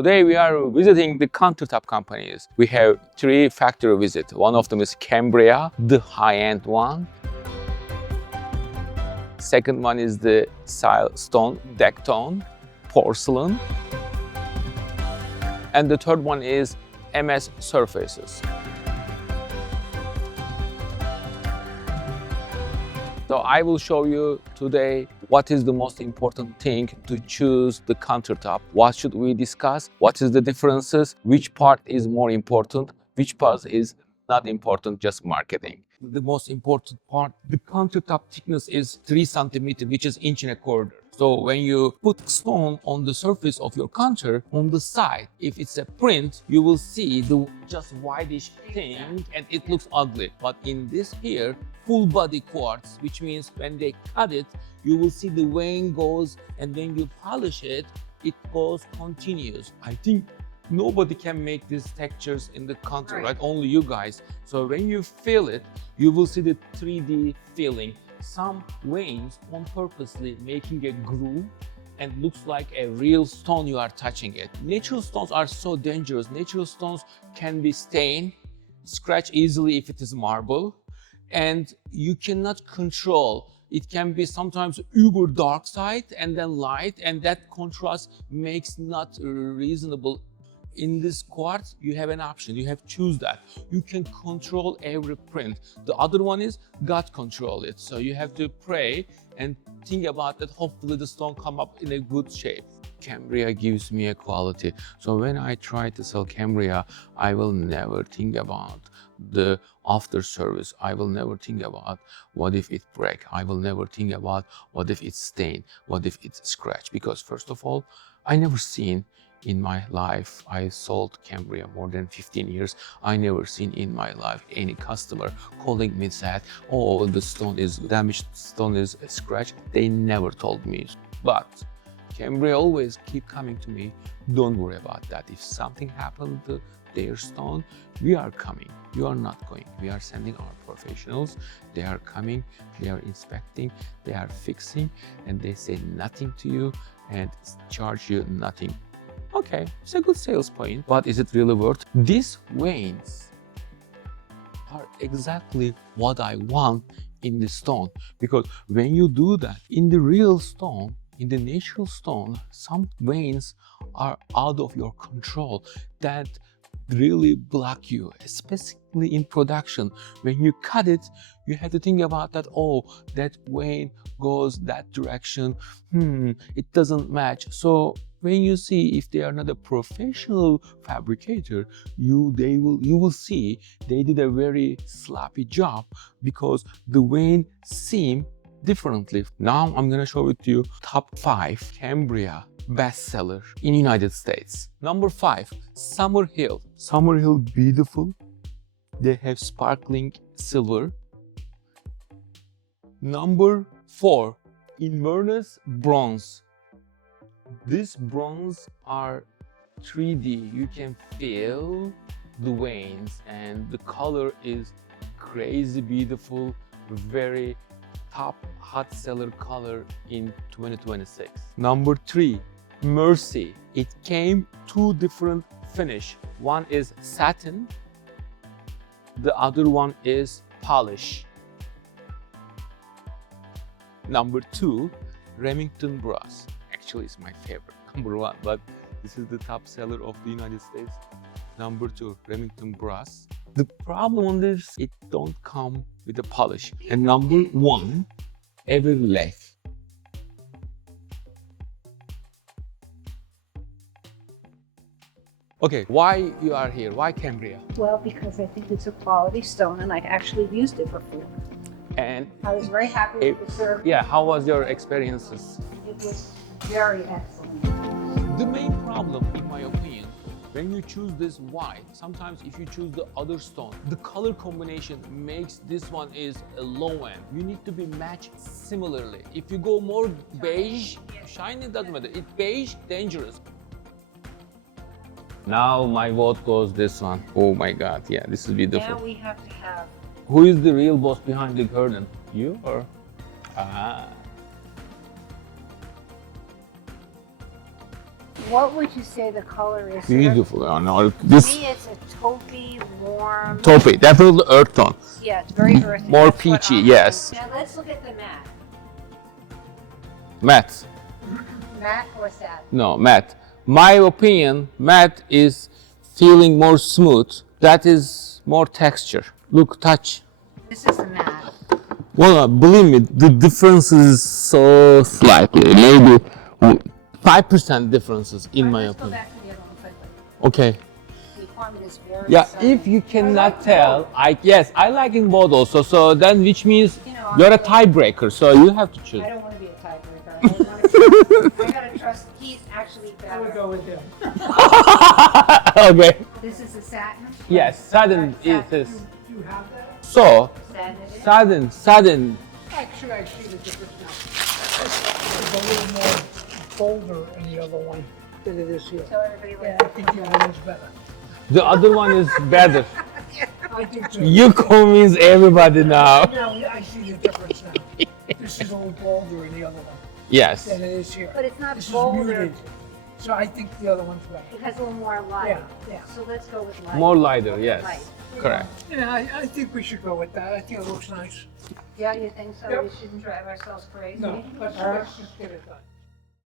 Today we are visiting the countertop companies. We have 3 factory visits. One of them is Cambria, the high-end one. Second one is the stone, deck tone, porcelain. And the third one is MS surfaces. So I will show you today what is the most important thing to choose the countertop. What should we discuss? What is the differences? Which part is more important? Which part is not important, just marketing? The most important part, the countertop thickness is 3 centimeters, which is 1.25 inches. So when you put stone on the surface of your counter, on the side, if it's a print, you will see the just whitish thing and it looks ugly. But in this here, full body quartz, which means when they cut it, you will see the vein goes, and when you polish it, it goes continuous. I think nobody can make these textures in the counter, right? Only you guys. So when you feel it, you will see the 3D feeling. Some veins on purposely making a groove and looks like a real stone you are touching it. Natural stones are so dangerous. Natural stones can be stained, scratch easily if it is marble, and you cannot control. It can be sometimes uber dark side and then light, and that contrast makes not reasonable. In this quartz, you have an option. You have to choose that. You can control every print. The other one is God control it. So you have to pray and think about that. Hopefully the stone come up in a good shape. Cambria gives me a quality. So when I try to sell Cambria, I will never think about the after service. I will never think about what if it break. I will never think about what if it's stained, what if it's scratched. Because first of all, I never seen in my life, I sold Cambria more than 15 years. I never seen in my life any customer calling me said, oh, the stone is damaged, stone is scratched. They never told me. But Cambria always keep coming to me, don't worry about that. If something happened to their stone, we are coming. You are not going. We are sending our professionals. They are coming, they are inspecting, they are fixing, and they say nothing to you and charge you nothing. Okay, it's a good sales point, but is it really worth? These veins are exactly what I want in the stone, because when you do that in the real stone, in the natural stone, some veins are out of your control that really block you, especially in production. When you cut it, you have to think about that, oh, that vein goes that direction, it doesn't match. So when you see if they are not a professional fabricator, you will see they did a very sloppy job because the vein seem differently. Now I'm gonna show it to you. Top 5 Cambria bestseller in United States. Number 5, Summerhill. Summerhill, beautiful. They have sparkling silver. Number 4, Inverness bronze. These bronze are 3D. You can feel the veins and the color is crazy beautiful, very top hot seller color in 2026. Number 3, Mercy. It came 2 different finish. One is satin, the other one is polish. Number 2, Remington brass. Actually, it's my favorite, number 1, but this is the top seller of the United States. Number 2, Remington brass. The problem on this, it don't come with the polish. And number 1, Everlake. Okay, why you are here? Why Cambria? Well, because I think it's a quality stone and I've actually used it before. And I was very happy with the service. Yeah, how was your experiences? It was very excellent. The main problem, in my opinion, when you choose this white, sometimes if you choose the other stone, the color combination makes this one is a low end. You need to be matched similarly. If you go more beige, shiny doesn't matter. It's beige, dangerous. Now my vote goes this one. Oh my God, yeah, this is beautiful. Now we have to have. Who is the real boss behind the curtain? You or? Ah. What would you say the color is? Beautiful. Oh, no, To this me, it's a taupey, warm. taupey, definitely earth tone. Yeah, it's very earthy. More That's what peachy, I'm yes. thinking. Now let's look at the matte. Matte. Matte or satin? No, matte. My opinion, matte is feeling more smooth. That is more texture. Look, touch. This is the matte. Well, believe me, the difference is so slightly. Maybe 5% differences in my Let's go opinion. back to the other one quickly. Okay. The appointment is very Yeah, subtle. if you cannot tell, I like in both also. So then, which means You know, you're a tiebreaker. So you have to choose. I don't want to be a tiebreaker. I gotta trust he's actually better. I would go with him. Okay. This is the satin. Yes, satin is this. Do you have that? So Satin it is. Actually, satin. I see the difference now. It's a little more bolder in the other one than it is here. So everybody Yeah, likes I think the other one's better. The other one is better. I think so. You convince everybody now. Now I see the difference now. This is a little bolder in the other one Yes. than it is here. But it's not This is bolder. muted. So I think the other one's better. It has a little more light. Yeah, yeah. So let's go with light. More lighter, yes. Light. Correct. Yeah, I think we should go with that. I think it looks nice. Yeah, you think so? Yep. We shouldn't drive ourselves crazy. No, let's just get it done.